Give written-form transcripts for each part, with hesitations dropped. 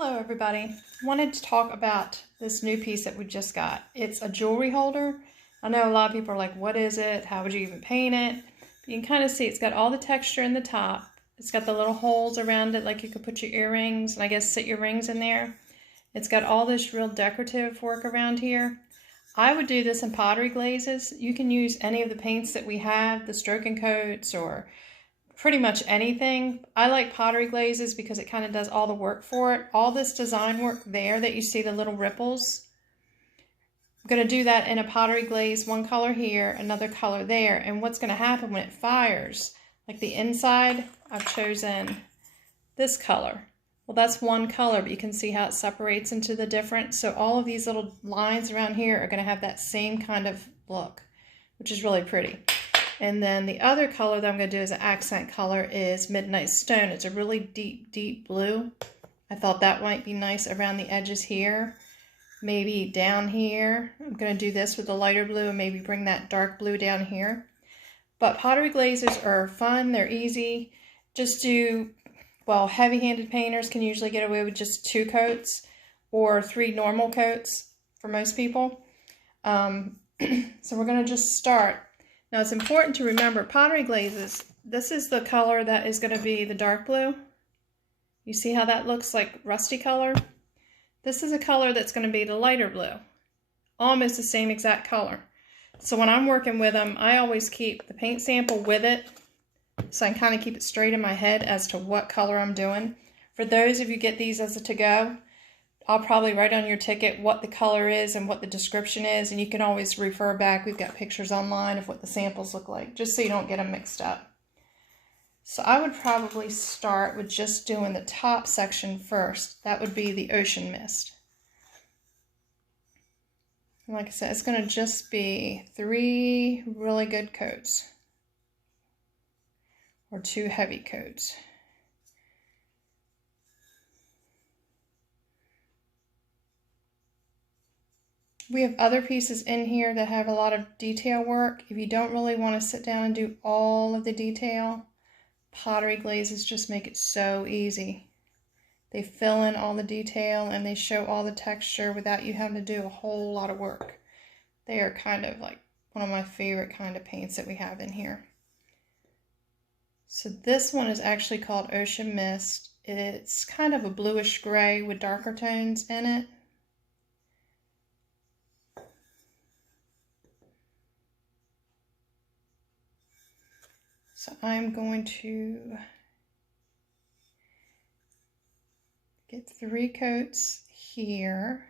Hello everybody. Wanted to talk about this new piece that we just got. It's a jewelry holder. I know a lot of people are like, what is it? How would you even paint it? But you can kind of see it's got all the texture in the top. It's got the little holes around it like you could put your earrings and I guess sit your rings in there. It's got all this real decorative work around here. I would do this in pottery glazes. You can use any of the paints that we have, the stroking coats or pretty much anything. I like pottery glazes because it kind of does all the work for it. All this design work there that you see the little ripples. I'm going to do that in a pottery glaze, one color here, another color there. And what's going to happen when it fires, like the inside, I've chosen this color. Well, that's one color, but you can see how it separates into the different. So all of these little lines around here are going to have that same kind of look, which is really pretty. And then the other color that I'm going to do as an accent color is Midnight Stone. It's a really deep, deep blue. I thought that might be nice around the edges here. Maybe down here. I'm going to do this with the lighter blue and maybe bring that dark blue down here. But pottery glazes are fun. They're easy. Just do, well, heavy-handed painters can usually get away with just 2 coats or 3 normal coats for most people. So we're going to just start. Now it's important to remember pottery glazes, this is the color that is going to be the dark blue. You see how that looks like rusty color? This is a color that's going to be the lighter blue. Almost the same exact color. So when I'm working with them, I always keep the paint sample with it so I can kind of keep it straight in my head as to what color I'm doing. For those of you who get these as a to-go, I'll probably write on your ticket what the color is and what the description is, and you can always refer back. We've got pictures online of what the samples look like, just so you don't get them mixed up. So I would probably start with just doing the top section first. That would be the ocean mist. And like I said, it's going to just be 3 really good coats, or 2 heavy coats. We have other pieces in here that have a lot of detail work. If you don't really want to sit down and do all of the detail, pottery glazes just make it so easy. They fill in all the detail and they show all the texture without you having to do a whole lot of work. They are kind of like one of my favorite kind of paints that we have in here. So this one is actually called Ocean Mist. It's kind of a bluish gray with darker tones in it. So I'm going to get 3 coats here.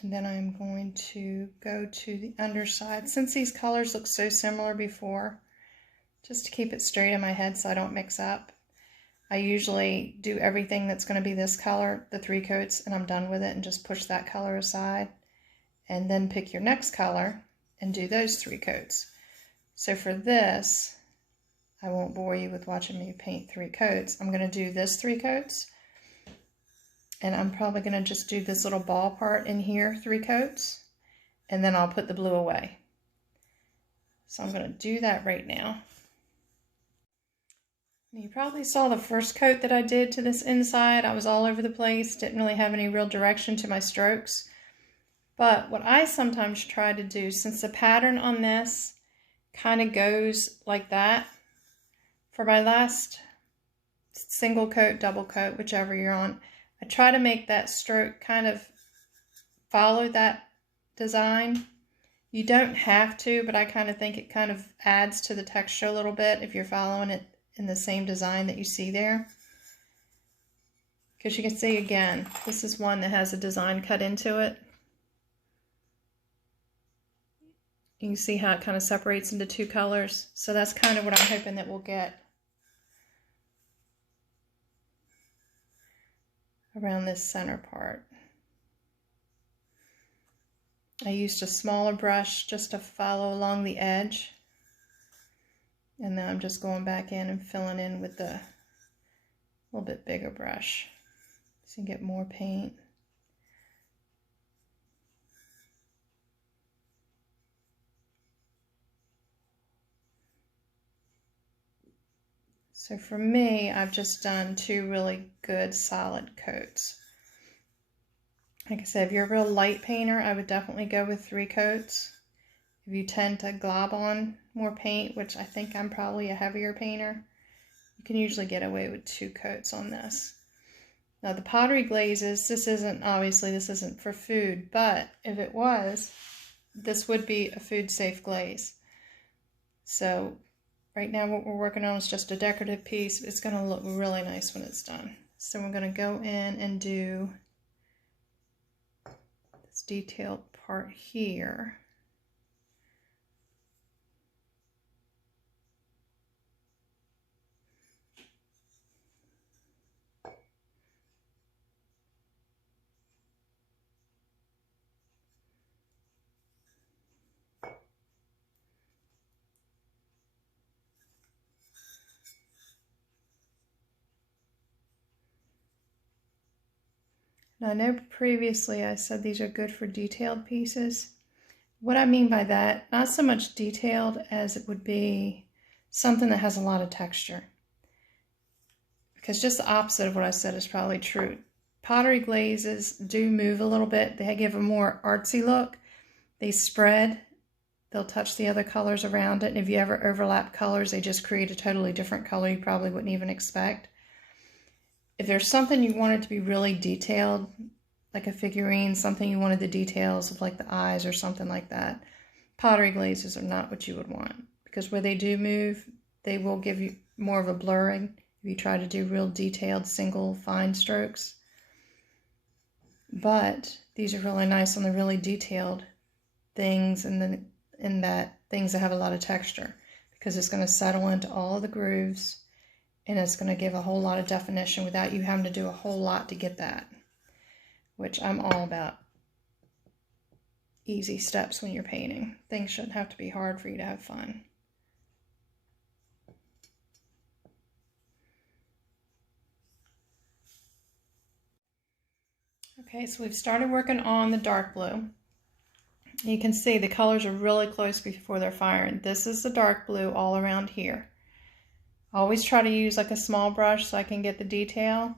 And then I'm going to go to the underside. Since these colors look so similar before, just to keep it straight in my head so I don't mix up, I usually do everything that's going to be this color, the 3 coats, and I'm done with it and just push that color aside. And then pick your next color and do those 3 coats. So for this, I won't bore you with watching me paint 3 coats. I'm going to do this 3 coats, and I'm probably going to just do this little ball part in here 3 coats, and then I'll put the blue away. So I'm going to do that right now. You probably saw the first coat that I did to this inside. I was all over the place, didn't really have any real direction to my strokes. But what I sometimes try to do, since the pattern on this kind of goes like that, for my last single coat, double coat, whichever you're on, I try to make that stroke kind of follow that design. You don't have to, but I kind of think it kind of adds to the texture a little bit if you're following it in the same design that you see there. Because you can see again, this is one that has a design cut into it. You can see how it kind of separates into 2 colors. So that's kind of what I'm hoping that we'll get around this center part. I used a smaller brush just to follow along the edge. And then I'm just going back in and filling in with the little bit bigger brush so you can get more paint. So for me, I've just done 2 really good solid coats. Like I said, if you're a real light painter, I would definitely go with 3 coats. If you tend to glob on more paint, which I think I'm probably a heavier painter, you can usually get away with 2 coats on this. Now the Pottery Glazes, this isn't for food, but if it was, this would be a food safe glaze. So right now what we're working on is just a decorative piece. It's going to look really nice when it's done. So we're going to go in and do this detailed part here. Now I know previously I said these are good for detailed pieces. What I mean by that, not so much detailed as it would be something that has a lot of texture. Because just the opposite of what I said is probably true. Pottery glazes do move a little bit. They give a more artsy look. They spread. They'll touch the other colors around it. And if you ever overlap colors, they just create a totally different color you probably wouldn't even expect. If there's something you want it to be really detailed, like a figurine, something you wanted the details of like the eyes or something like that, pottery glazes are not what you would want. Because where they do move, they will give you more of a blurring if you try to do real detailed single fine strokes. But these are really nice on the really detailed things and in that things that have a lot of texture, because it's going to settle into all of the grooves and it's going to give a whole lot of definition without you having to do a whole lot to get that, which I'm all about. Easy steps when you're painting. Things shouldn't have to be hard for you to have fun. Okay, so we've started working on the dark blue. You can see the colors are really close before they're firing. This is the dark blue all around here. I always try to use like a small brush so I can get the detail.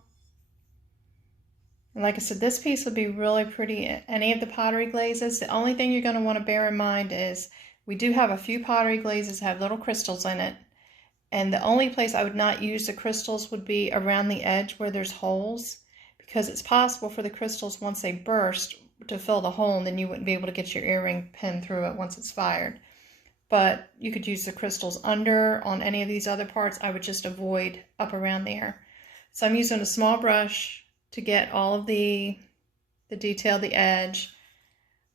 And like I said, this piece would be really pretty in any of the pottery glazes. The only thing you're going to want to bear in mind is we do have a few pottery glazes that have little crystals in it. And the only place I would not use the crystals would be around the edge where there's holes, because it's possible for the crystals, once they burst, to fill the hole, and then you wouldn't be able to get your earring pin through it once it's fired. But you could use the crystals under on any of these other parts. I would just avoid up around there. So I'm using a small brush to get all of the detail, the edge.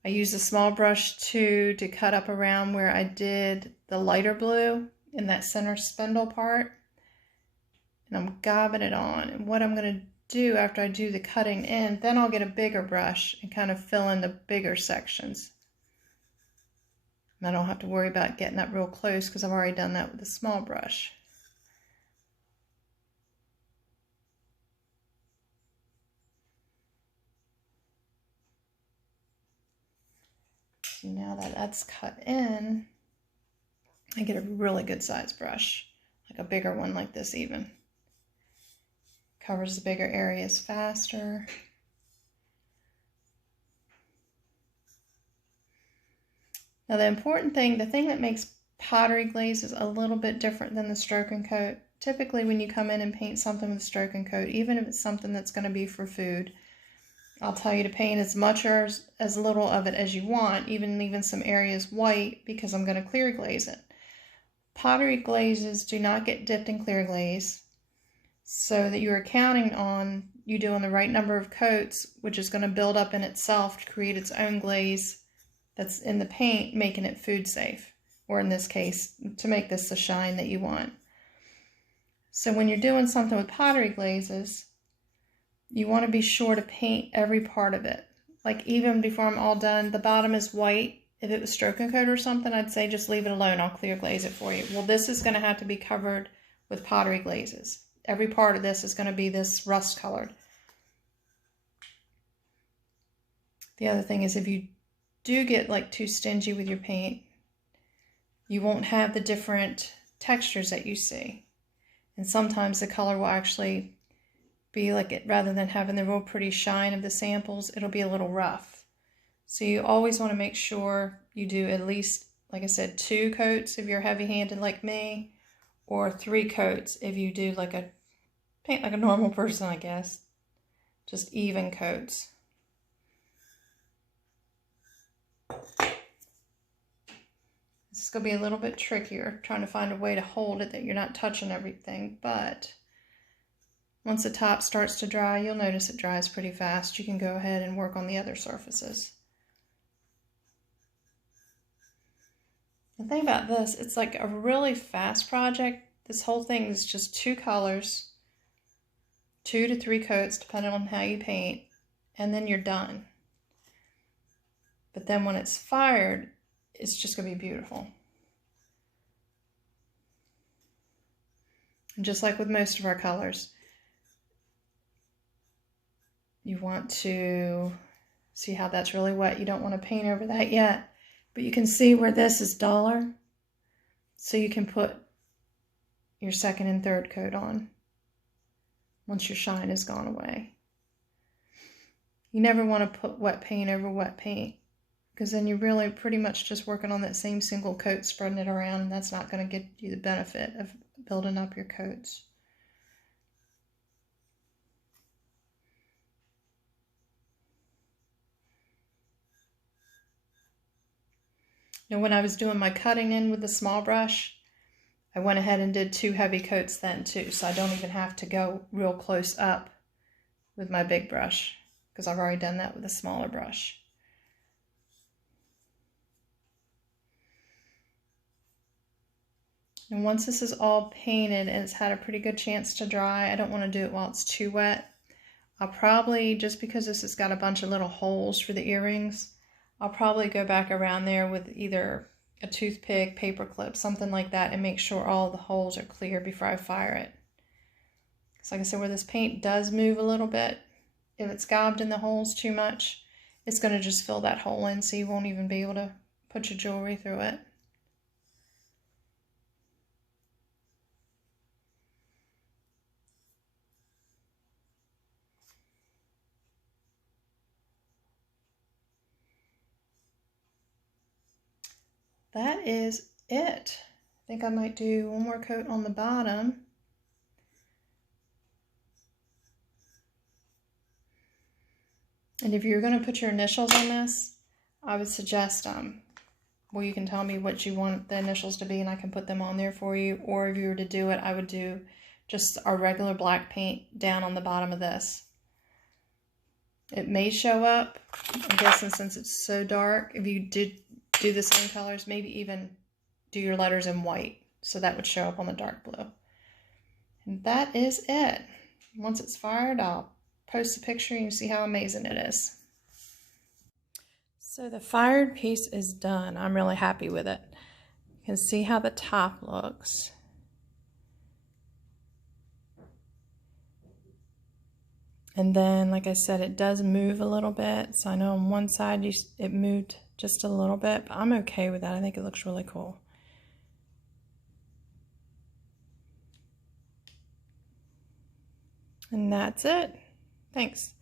I use a small brush too to cut up around where I did the lighter blue in that center spindle part. And I'm gobbing it on. And what I'm going to do after I do the cutting in, then I'll get a bigger brush and kind of fill in the bigger sections. And I don't have to worry about getting that real close because I've already done that with a small brush. So now that that's cut in, I get a really good size brush, like a bigger one like this even. Covers the bigger areas faster. Now the important thing, the thing that makes pottery glazes a little bit different than the stroke and coat, typically when you come in and paint something with stroke and coat, even if it's something that's going to be for food, I'll tell you to paint as much or as little of it as you want, even leaving some areas white, because I'm going to clear glaze it. Pottery glazes do not get dipped in clear glaze, so that you're counting on you doing the right number of coats, which is going to build up in itself to create its own glaze that's in the paint, making it food safe, or in this case, to make this the shine that you want. So when you're doing something with pottery glazes, you want to be sure to paint every part of it. Like even before I'm all done, the bottom is white. If it was stroke and coat or something, I'd say just leave it alone. I'll clear glaze it for you. Well, this is going to have to be covered with pottery glazes. Every part of this is going to be this rust colored. The other thing is, if you do get like too stingy with your paint, you won't have the different textures that you see. And sometimes the color will actually be like it, rather than having the real pretty shine of the samples, it'll be a little rough. So you always want to make sure you do at least, like I said, 2 coats if you're heavy-handed like me, or 3 coats if you do like a paint like a normal person, I guess. Just even coats. This is going to be a little bit trickier, trying to find a way to hold it that you're not touching everything, but once the top starts to dry, you'll notice it dries pretty fast. You can go ahead and work on the other surfaces. The thing about this, it's like a really fast project. This whole thing is just 2 colors, 2 to 3 coats, depending on how you paint, and then you're done. But then when it's fired, it's just going to be beautiful. And just like with most of our colors, you want to see how that's really wet. You don't want to paint over that yet, but you can see where this is duller, so you can put your second and third coat on once your shine has gone away. You never want to put wet paint over wet paint, because then you're really pretty much just working on that same single coat, spreading it around, and that's not going to get you the benefit of building up your coats. Now, when I was doing my cutting in with the small brush, I went ahead and did 2 heavy coats then too, so I don't even have to go real close up with my big brush, because I've already done that with a smaller brush. And once this is all painted and it's had a pretty good chance to dry, I don't want to do it while it's too wet. I'll probably, just because this has got a bunch of little holes for the earrings, I'll probably go back around there with either a toothpick, paper clip, something like that, and make sure all the holes are clear before I fire it. So like I said, where this paint does move a little bit, if it's gobbed in the holes too much, it's going to just fill that hole in, so you won't even be able to put your jewelry through it. That is it. I think I might do one more coat on the bottom. And if you're going to put your initials on this, I would suggest, well, you can tell me what you want the initials to be and I can put them on there for you. Or if you were to do it, I would do just our regular black paint down on the bottom of this. It may show up, I'm guessing since it's so dark. If you did do the same colors, maybe even do your letters in white, so that would show up on the dark blue. And that is it. Once it's fired, I'll post a picture and you see how amazing it is. So the fired piece is done. I'm really happy with it. You can see how the top looks. And then, like I said, it does move a little bit. So I know on one side it moved just a little bit, but I'm okay with that. I think it looks really cool. And that's it. Thanks.